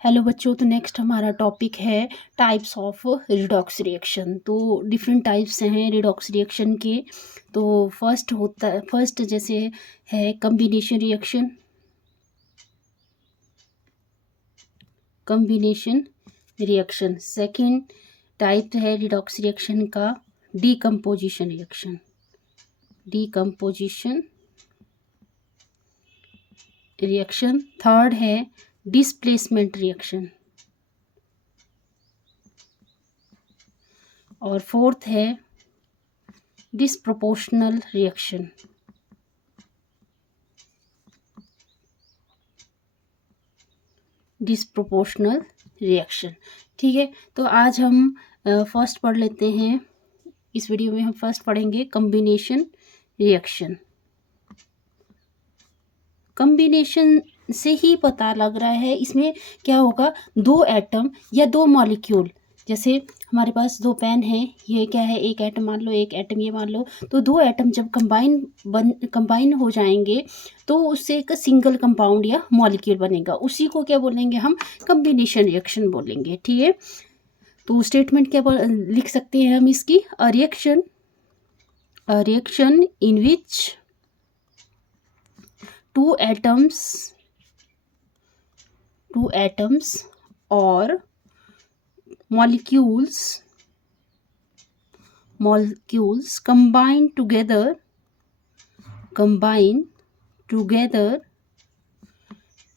Hello बच्चों, तो next हमारा टॉपिक है टाइप्स ऑफ रिडॉक्स रिएक्शन। तो डिफरेंट टाइप्स हैं रिडॉक्स रिएक्शन के। तो फर्स्ट जैसे है कम्बिनेशन रिएक्शन। सेकंड टाइप है रिडॉक्स रिएक्शन का डीकम्पोजिशन रिएक्शन। थर्ड है डिस्प्लेसमेंट रिएक्शन और फोर्थ है डिसप्रोपोर्शनल रिएक्शन। ठीक है, तो आज हम फर्स्ट पढ़ लेते हैं। इस वीडियो में हम फर्स्ट पढ़ेंगे कम्बिनेशन रिएक्शन। कम्बिनेशन से ही पता लग रहा है इसमें क्या होगा, दो एटम या दो मॉलिक्यूल। जैसे हमारे पास दो पेन हैं, ये क्या है, एक एटम मान लो, एक एटम ये मान लो। तो दो एटम जब कंबाइन हो जाएंगे तो उससे एक सिंगल कंपाउंड या मॉलिक्यूल बनेगा। उसी को क्या बोलेंगे हम, कम्बिनेशन रिएक्शन बोलेंगे। ठीक है, तो स्टेटमेंट क्या लिख सकते हैं हम इसकी, a reaction in which two atoms or molecules combine together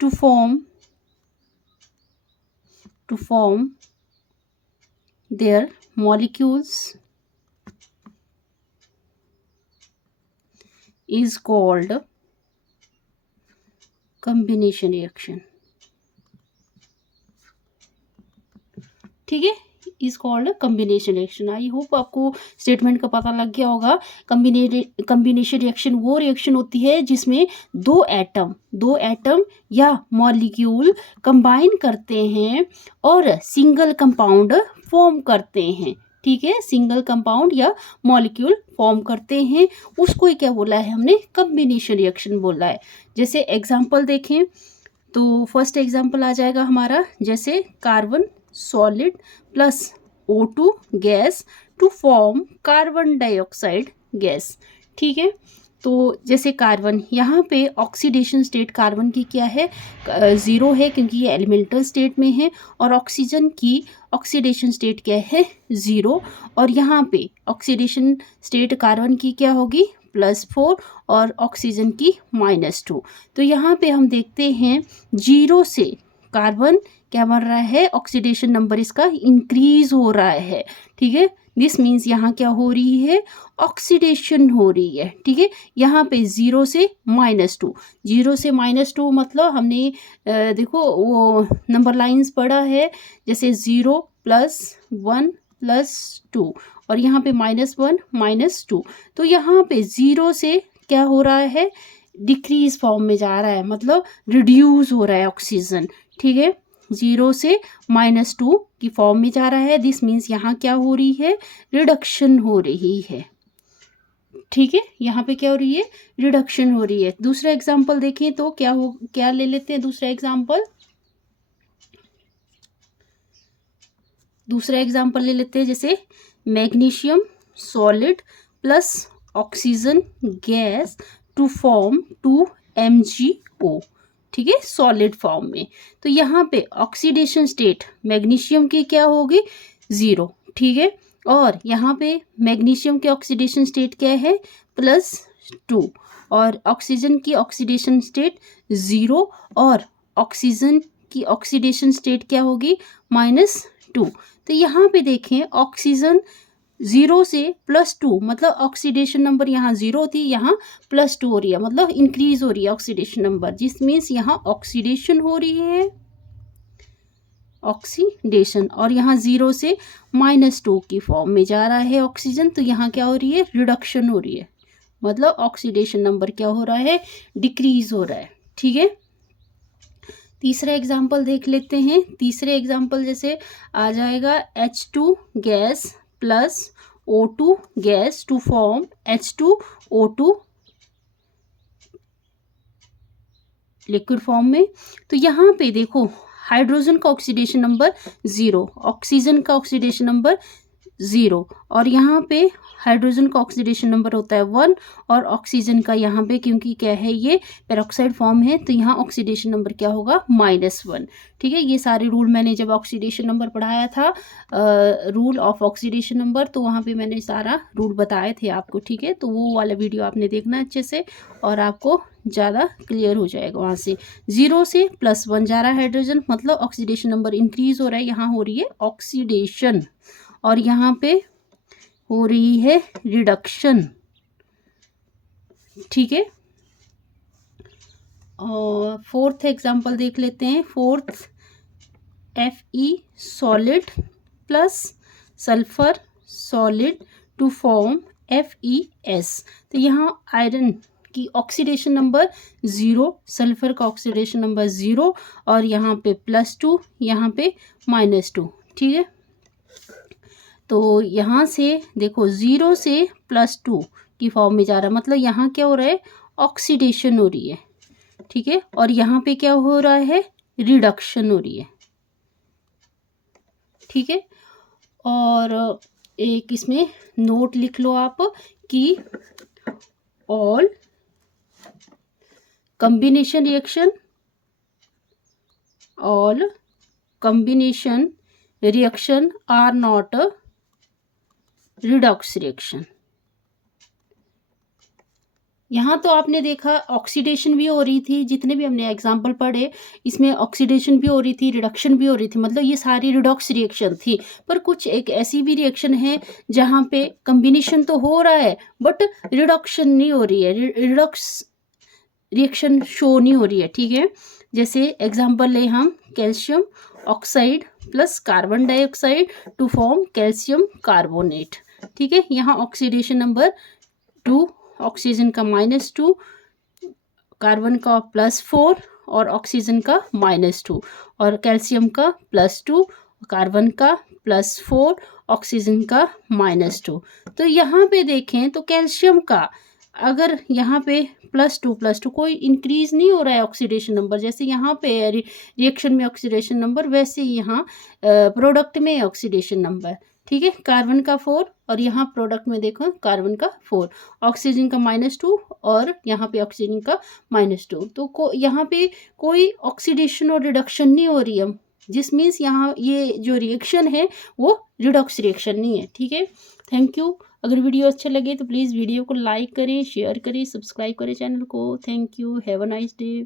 to form their molecules is called combination reaction. ठीक है, is called combination reaction. I hope आपको स्टेटमेंट का पता लग गया होगा। कम्बिनेशन रिएक्शन वो रिएक्शन होती है जिसमें दो एटम या मॉलिक्यूल कंबाइन करते हैं और सिंगल कंपाउंड फॉर्म करते हैं। ठीक है, सिंगल कंपाउंड या मॉलिक्यूल फॉर्म करते हैं, उसको ही क्या बोला है हमने, कम्बिनेशन रिएक्शन बोला है। जैसे एग्जांपल देखें तो फर्स्ट एग्जांपल आ जाएगा हमारा, जैसे carbon solid plus O2 gas to form carbon dioxide gas. ठीक है, तो जैसे कार्बन, यहाँ पे ऑक्सीडेशन स्टेट कार्बन की क्या है, 0 है, क्योंकि ये एलिमेंटल स्टेट में है। और ऑक्सीजन की ऑक्सीडेशन स्टेट क्या है, 0। और यहाँ पे ऑक्सीडेशन स्टेट कार्बन की क्या होगी, +4 और ऑक्सीजन की -2। तो यहाँ पे हम देखते हैं 0 से कार्बन क्या बन रहा है, ऑक्सीडेशन नंबर इसका इंक्रीज हो रहा है। ठीक है, दिस मीन्स यहाँ क्या हो रही है, ऑक्सीडेशन हो रही है। ठीक है, यहाँ पे 0 से -2 मतलब हमने देखो वो नंबर लाइंस पढ़ा है, जैसे 0 + 1 + 2 और यहाँ पे -1 -2। तो यहाँ पे 0 से क्या हो रहा है, डिक्रीज फॉर्म में जा रहा है, मतलब रिड्यूस हो रहा है ऑक्सीजन। ठीक है, 0 से -2 की फॉर्म में जा रहा है। दिस मीन्स यहाँ क्या हो रही है, रिडक्शन हो रही है। ठीक है, यहाँ पे क्या हो रही है, रिडक्शन हो रही है। दूसरा एग्जाम्पल देखें तो क्या ले लेते हैं, दूसरा एग्जाम्पल ले लेते हैं। जैसे magnesium solid plus oxygen gas to form 2MgO। ठीक है, सॉलिड फॉर्म में। तो यहाँ पे ऑक्सीडेशन स्टेट मैग्नीशियम की क्या होगी, 0। ठीक है, और यहाँ पे मैग्नीशियम के ऑक्सीडेशन स्टेट क्या है, +2 और ऑक्सीजन की ऑक्सीडेशन स्टेट 0 और ऑक्सीजन की ऑक्सीडेशन स्टेट क्या होगी, -2। तो यहाँ पे देखें ऑक्सीजन 0 से +2, मतलब ऑक्सीडेशन नंबर यहाँ 0 थी, यहाँ +2 हो रही है, मतलब इंक्रीज हो रही है ऑक्सीडेशन नंबर। जिस मीन्स यहाँ ऑक्सीडेशन हो रही है, ऑक्सीडेशन, और यहाँ 0 से -2 की फॉर्म में जा रहा है ऑक्सीजन। तो यहाँ क्या हो रही है, रिडक्शन हो रही है, मतलब ऑक्सीडेशन नंबर क्या हो रहा है, डिक्रीज हो रहा है। ठीक है, तीसरा एग्जाम्पल देख लेते हैं। तीसरे एग्जाम्पल जैसे आ जाएगा H2 gas plus O2 gas to form H2O2 liquid form में। तो यहाँ पे देखो हाइड्रोजन का ऑक्सीडेशन नंबर 0, ऑक्सीजन का ऑक्सीडेशन नंबर 0, और यहाँ पे हाइड्रोजन का ऑक्सीडेशन नंबर होता है 1 और ऑक्सीजन का यहाँ पे क्योंकि क्या है ये पेरोक्साइड फॉर्म है तो यहाँ ऑक्सीडेशन नंबर क्या होगा -1। ठीक है, ये सारे रूल मैंने जब ऑक्सीडेशन नंबर पढ़ाया था, रूल ऑफ ऑक्सीडेशन नंबर, तो वहाँ पे मैंने सारा रूल बताए थे आपको। ठीक है, तो वो वाला वीडियो आपने देखना अच्छे से और आपको ज़्यादा क्लियर हो जाएगा। वहाँ से 0 से +1 जा रहा है हाइड्रोजन, मतलब ऑक्सीडेशन नंबर इंक्रीज हो रहा है, यहाँ हो रही है ऑक्सीडेशन और यहाँ पे हो रही है रिडक्शन। ठीक है, और फोर्थ एग्जांपल देख लेते हैं। Fourth, Fe solid plus sulphur solid to form FeS। तो यहाँ आयरन की ऑक्सीडेशन नंबर 0, सल्फर का ऑक्सीडेशन नंबर 0 और यहाँ पे +2, यहाँ पे -2। ठीक है, तो यहाँ से देखो 0 से +2 की फॉर्म में जा रहा है, मतलब यहाँ क्या हो रहा है, ऑक्सीडेशन हो रही है। ठीक है, और यहाँ पे क्या हो रहा है, रिडक्शन हो रही है। ठीक है, और एक इसमें नोट लिख लो आप कि all combination reaction are not redox reaction. यहाँ तो आपने देखा ऑक्सीडेशन भी हो रही थी, जितने भी हमने एग्जाम्पल पढ़े इसमें ऑक्सीडेशन भी हो रही थी, रिडक्शन भी हो रही थी, मतलब ये सारी रिडॉक्स रिएक्शन थी। पर कुछ एक ऐसी भी रिएक्शन है जहाँ पे कम्बिनेशन तो हो रहा है बट रिडक्शन नहीं हो रही है, रिडॉक्स रिएक्शन शो नहीं हो रही है। ठीक है, जैसे एग्जाम्पल ले हम, calcium oxide plus carbon dioxide to form calcium carbonate. ठीक है, यहाँ ऑक्सीडेशन नंबर 2, ऑक्सीजन का -2, कार्बन का +4 और ऑक्सीजन का -2 और कैल्शियम का +2, कार्बन का +4, ऑक्सीजन का -2। तो यहाँ पे देखें तो कैल्शियम का अगर यहाँ पे +2 कोई इंक्रीज नहीं हो रहा है ऑक्सीडेशन नंबर, जैसे यहाँ पे रिएक्शन में ऑक्सीडेशन नंबर वैसे ही यहाँ प्रोडक्ट में ऑक्सीडेशन नंबर। ठीक है, कार्बन का 4 और यहाँ प्रोडक्ट में देखो कार्बन का 4, ऑक्सीजन का -2 और यहाँ पे ऑक्सीजन का -2। तो यहाँ पे कोई ऑक्सीडेशन और रिडक्शन नहीं हो रही है, जिस मीन्स यहाँ ये जो रिएक्शन है वो रिडॉक्स रिएक्शन नहीं है। ठीक है, थैंक यू। अगर वीडियो अच्छा लगे तो प्लीज़ वीडियो को लाइक करें, शेयर करें, सब्सक्राइब करें चैनल को। Thank you, have a nice day.